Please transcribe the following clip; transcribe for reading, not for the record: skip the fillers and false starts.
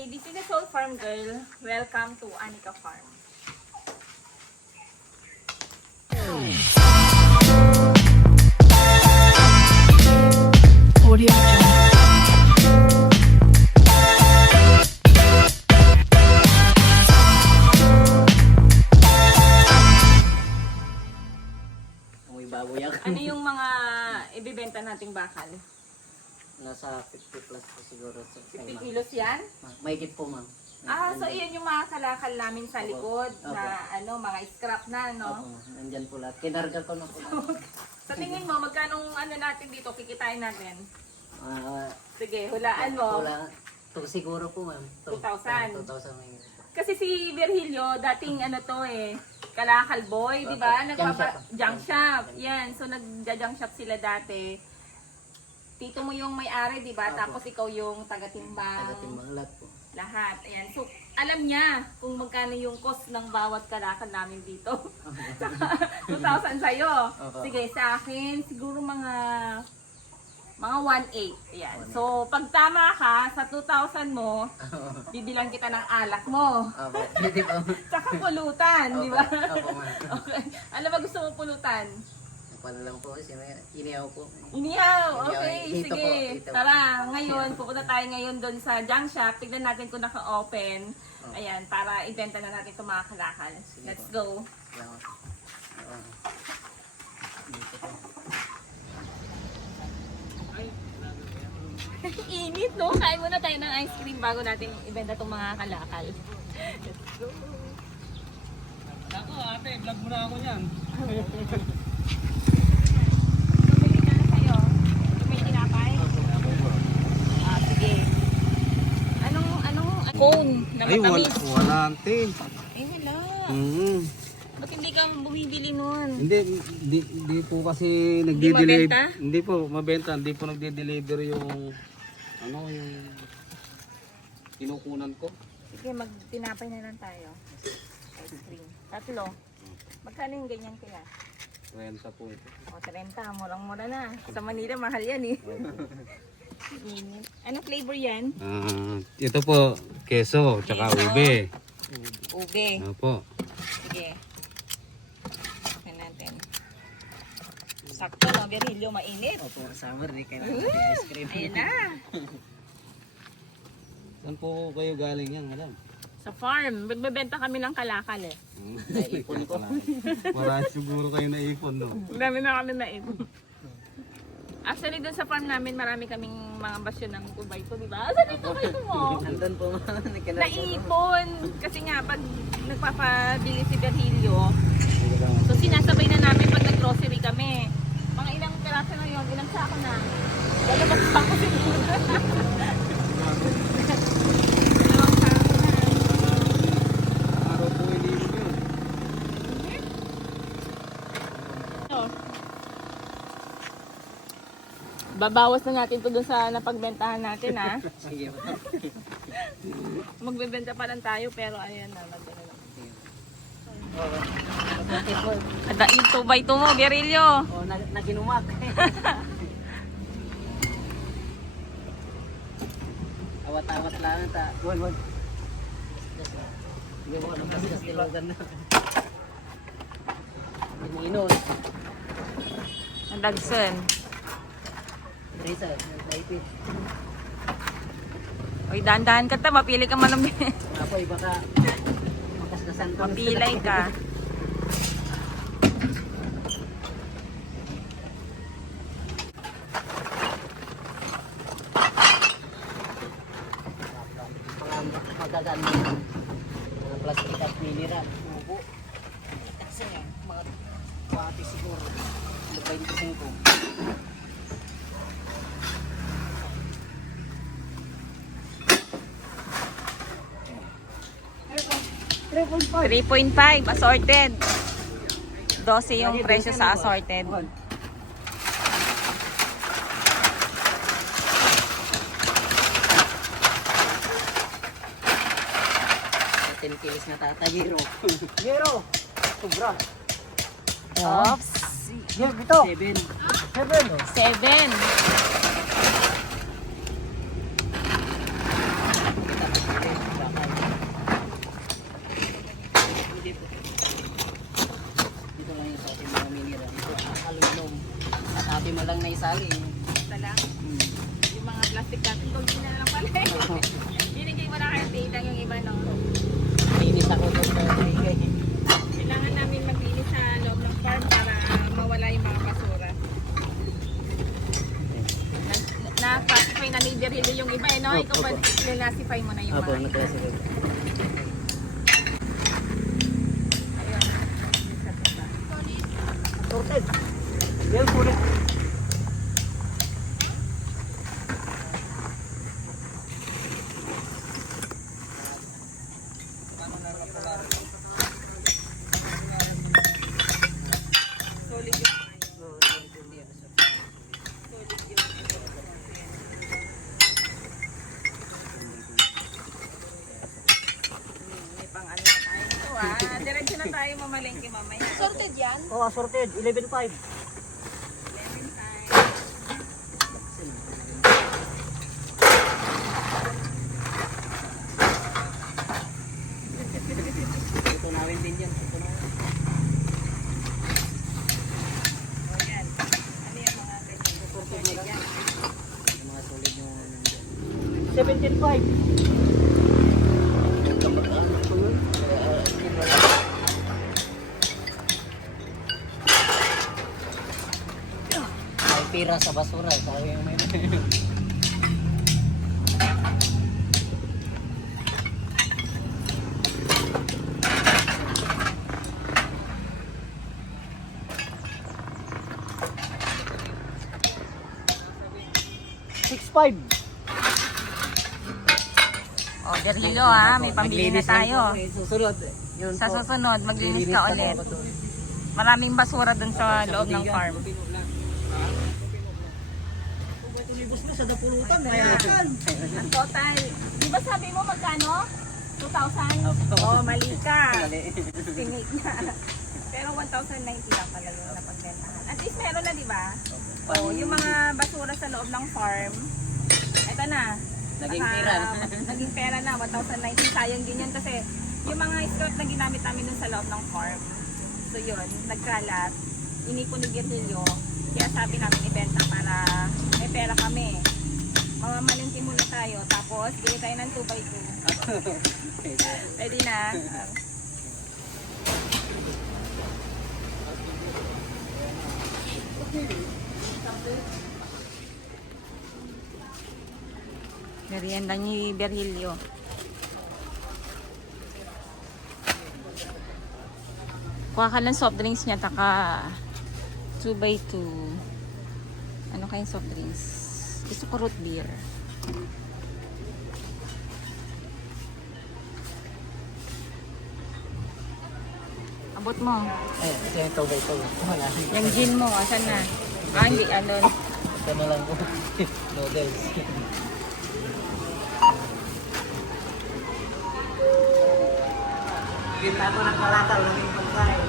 Hi, this is the Soul Farm Girl. Welcome to Anika Farm. Audio Jungle. Amoy baboy ako. Ano yung mga ibibenta nating bakal? Nasa 50 plus po siguro. 50 kilos yan? Mahigit po, ma'am. So iyan yung mga kalakal namin sa likod na mga scrap na, no? Opo, nandyan po lahat. Kinarga ko na po. Sa tingin mo, magkanong natin dito, kikitain natin? Ah, Sige, hulaan mo. wala. To, siguro po, ma'am. 2,000. 2,000 mahigit po. Kasi si Virgilio, dating kalakal boy, di ba? Junk shop. Yan, so nagja-junk shop sila dati. Tito mo yung may-ari, di ba? Opo. Tapos ikaw yung taga-timbang. Taga-timbang lahat po. Lahat. Ayan. So, alam niya kung magkano yung cost ng bawat kalakal namin dito. 2,000 sa'yo. Opo. Sige, sa akin, siguro mga 1,800. Ayan. So, pag tama ka, sa 2,000 mo, bibilang kita ng alak mo. Opo, pwede po. Tsaka pulutan, di ba? Opo, ma'am. Okay. Ano ba gusto mo pulutan? Paano lang po, inihaw po. Inihaw! Okay, Dito sige. po, dito po. Tara, ngayon, pupunta tayo ngayon doon sa junk shop. Tignan natin kung naka-open. Ayan, para ibenta na natin itong mga kalakal. Let's go. Salamat. Oo. Dito po. Init, no? Kain muna tayo ng ice cream bago natin ibenta itong mga kalakal. Let's go. Ako ate, vlog mo na ako niyan. Bumili ka na sa'yo. May tinapay? Sige. Anong cone na matamis? wala ante. Ay, wala. Ba't hindi ka bumibili nun? Hindi po kasi Hindi nagdi-deliver. mabenta? Hindi po mabenta, hindi po nagdi-deliver yung yung kinukunan ko. Sige, magtinapay na lang tayo. Ice cream. Tatlo. Magkano yung ganyan kaya? Renta po ito. O, 30. Murang-mura na. Sa Manila, mahal yan eh. Init. Anong flavor yan? Ito po, keso, tsaka Keso. ube. Ube. Opo. Sige. Tignan natin. Sakto, no? Virgilio, mainit. Opo, summer, di kailangan ice cream. Ayan na. Saan po kayo galing yan, madam? Sa farm. Magbebenta kami ng kalakal eh. Naipon ko. Marami siguro kayo naipon, no? Dami na kami naipon. Actually, dun sa farm namin, marami kaming mga basyon ng kubayto, di ba? Saan yung kubayto mo? Nandun po, ma'am. Kinarga ko. Naipon. Kasi nga, pag nagpapabili si Virgilio, so sinasabay na namin pag nag-grocery kami. Mga ilang piraso na yun, ilang sako na. Lalabas pa ako siguro. Dalawang sako na. Araw po ililog yun. Ano? Babawas na natin to dun sa napagbentahan natin, ha? Sige, ma'am. Magbebenta pa lang tayo, pero ayan na, magdala lang. Okay po. Ada, yung 2x2 mo, Virgilio. Oh, naginumak. Awat-awat lang ta. Won. Sige po, nagkaskas tilogan na. Ininod. Ang dagsan. Risa, naipit. Uy, dahan-dahan ka ta, mapili ka man ng Apoy, baka makaskasan ko. mapilay ka. Mga magaganda. Mga plastic at mineral. Ubo. Kasi mga pati siguro. 25. 3.5 assorted. 12 yung presyo sa assorted. Sa 10 kilos na tatagiro. Giro! Sobra. Oops. Dito. 7. 7. no? Ikaw ba nilasify mo na yung Opo, mga nataya siguro. Ayun. Sa baba. Sorted. Yan, sulit. Solid yun. Solid yun. May pang ano na tayo nito Diretso na tayo mamalengke mamaya. Sorted yan? Oo, sorted. 11.5. 11 time. Ito nawin din yan. Ito nawin. O yan. Ano yung mga ganyan? Solid yan. Yung mga solid yung... 17.5. Ay, pira sa basura. Sabi yung may... $6.5. O, Derhilo may pambili na Maglinis lang tayo. po. Susunod. Yun Sa po. susunod, maglinis Lilinis ka pa po ulit. ako doon. Maraming basura dun sa loob ng farm. Sa dapulutan. Ang total, di ba sabi mo magkano? 2,000? Oh, mali ka. Estimate na. Pero 1,090 lang pala yung napagbentahan. At least meron na, di ba? Oh, yung mga basura sa loob ng farm, eto na. Naging Baka- pera. Naging pera na, 1,090. Sayang din yan kasi yung mga skirt na ginamit namin dun sa loob ng farm. So yun, nagkalat. Inipon ni Virgilio. Kaya sabi namin ibenta para may pera kami. Mamamalingki muna tayo. Tapos, bili tayo ng 2x2. Pwede na. Merienda ni Virgilio. Kuha ka lang soft drinks niya, taka 2x2. Ano kayong soft drinks? Gusto ko root beer. Abot mo. Eh, ito yung tawag ito. Wala. Yung gin mo, asan na? Ah, hindi, ano. Ito na lang po. Noodles. Kita ko ng kalakal ng pagkain.